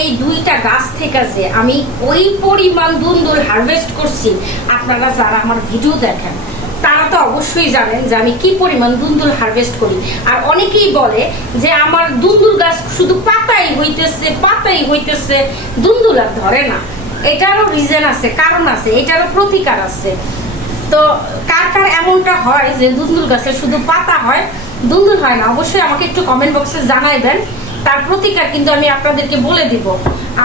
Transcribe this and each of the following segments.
এই দুইটা গাছ থেকে যে আমি ওই পরিমাণ দুন্দুল হারভেস্ট করছি, আপনারা যারা আমার ভিডিও দেখেন তারা তো অবশ্যই জানেন যে আমি কি পরিমাণ দুন্দুল হারভেস্ট করি। আর অনেকেই বলে যে আমার দুন্দুল গাছ শুধু পাতাই হইতেছে, দুন্দুল আর ধরে না। এটারও রিজন আছে, কারণ আছে, এটারও প্রতিকার আছে। তো কার কার এমনটা হয় যে দুন্দুল গাছে শুধু পাতা হয়, দুন্দুল হয় না, অবশ্যই আমাকে একটু কমেন্ট বক্সে জানাইবেন। তার প্রতিকার কিন্তু আমি আপনাদেরকে বলে দিব।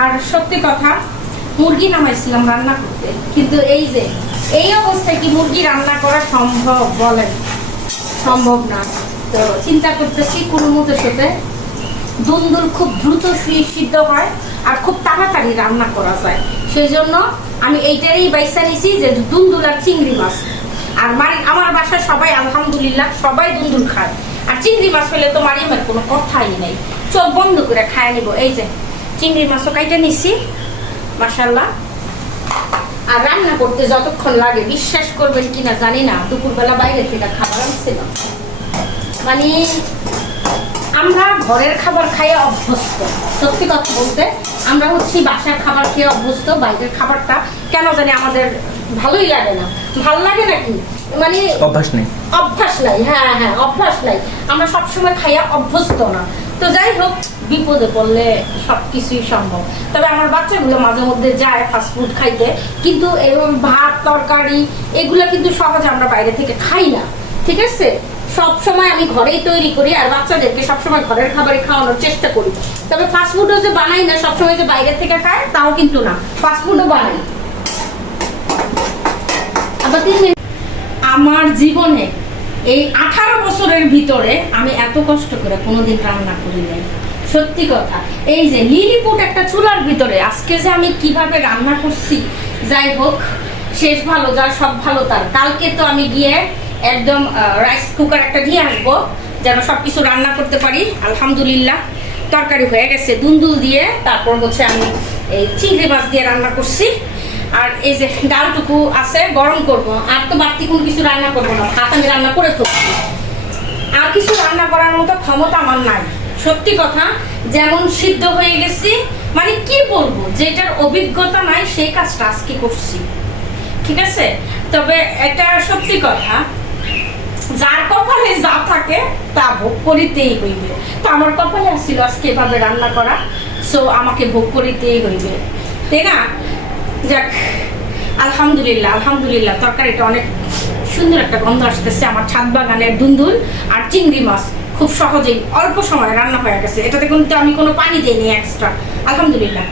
আর সত্যি কথা, মুরগি নামাইছিলাম রান্না করতে, কিন্তু এই যে এই অবস্থায় কি মুরগি রান্না করা সম্ভব বলেন? সম্ভব না। তো চিন্তা করতেছি কোনো মতো সাথে দুন্দুল খুব দ্রুত সিদ্ধ হয় আর খুব তাড়াতাড়ি রান্না করা যায়। সেই জন্য আমি এইটারই বাইসা নিছি যে দুন্দুল আর চিংড়ি মাছ। আর আমার বাসায় সবাই আলহামদুলিল্লাহ সবাই দুন্দুল খায়। আর চিংড়ি মাছ হলে তো মারিয়ামের কোনো কথাই নেই, চোখ বন্ধ করে খায় নিব। এই যে চিংড়ি মাছও কাইটা নিছি মাশাআল্লাহ। আর রান্না করতে যতক্ষণ লাগে বিশ্বাস করবেন কিনা জানি না, দুপুরবেলা বাইরে থেকে খাবার আনছিল। মানে আমরা ঘরের খাবার খাইয়ে অভ্যস্ত, সত্যি কথা বলতে আমরা হচ্ছি বাসার খাবার খেয়ে অভ্যস্ত। বাইরের খাবারটা কেন জানি আমাদের ভালোই লাগে না। ভালো লাগে নাকি মানে অভ্যাস নাই। হ্যাঁ, অভ্যাস নাই, আমরা সবসময় খাইয়া অভ্যস্ত না। তো যাই হোক, বিপদে পড়লে সবকিছুই সম্ভব। তবে আমার বাচ্চাগুলো মাঝে মধ্যে যায় ফাস্টফুড খাইতে, কিন্তু এরকম ভাত তরকারি এগুলো কিন্তু সহজে আমরা বাইরে থেকে খাই না। ঠিক আছে, সব সময় আমি ঘরেই তৈরি করি আর বাচ্চাদেরকে সবসময় ঘরের খাবারই খাওয়ানোর চেষ্টা করি। তবে ফাস্টফুডও যে বানাই না সবসময় যে বাইরে থেকে খায় তাও কিন্তু না, ফাস্টফুডও বানাই। আবার আমার জীবনে এই 18 বছরের ভিতরে আমি এত কষ্ট করে কোনোদিন রান্না করি নাই, সত্যি কথা। এই যে লিলিপুট একটা চুলার ভিতরে আজকে যে আমি কিভাবে রান্না করছি, যাই হোক শেষ ভালো যার সব ভালো তার। কালকে তো আমি গিয়ে একদম রাইস কুকার একটা নিয়ে আসবো যেন সবকিছু রান্না করতে পারি। আলহামদুলিল্লাহ তরকারি হয়ে গেছে দুন্দুল দিয়ে, তারপর হচ্ছে আমি এই চিংড়ি মাছ দিয়ে রান্না করছি। আর এই যে ডালটুকু আছে গরম করব, আর তো বাড়তি কোনো কিছু রান্না করবো না, ভাত আমি রান্না করে ফেলছি। আর কিছু রান্না করার মতো ক্ষমতা আমার নাই, সত্যি কথা। যেমন সিদ্ধ হয়ে গেছি, মানে কি বলবো, যেটার অভিজ্ঞতা নাই সেই কাজটা আজকে করছি। ঠিক আছে, তবে এটা সত্যি কথা, যার কপালে যা থাকে তা ভোগ করিতেই হইবে। তো আমার কপালে আসছিল আজকে এভাবে রান্না করা, সো আমাকে ভোগ করিতেই হইবে, তাই না? যাক, আলহামদুলিল্লাহ তরকারিটা অনেক সুন্দর একটা গন্ধ আসতেছে। আমার ছাদ বাগানের দুন্দুল আর চিংড়ি মাছ খুব সহজেই অল্প সময়ে রান্না হয়ে গেছে। এটাতে কিন্তু আমি কোনো পানি দিইনি এক্সট্রা, আলহামদুলিল্লাহ।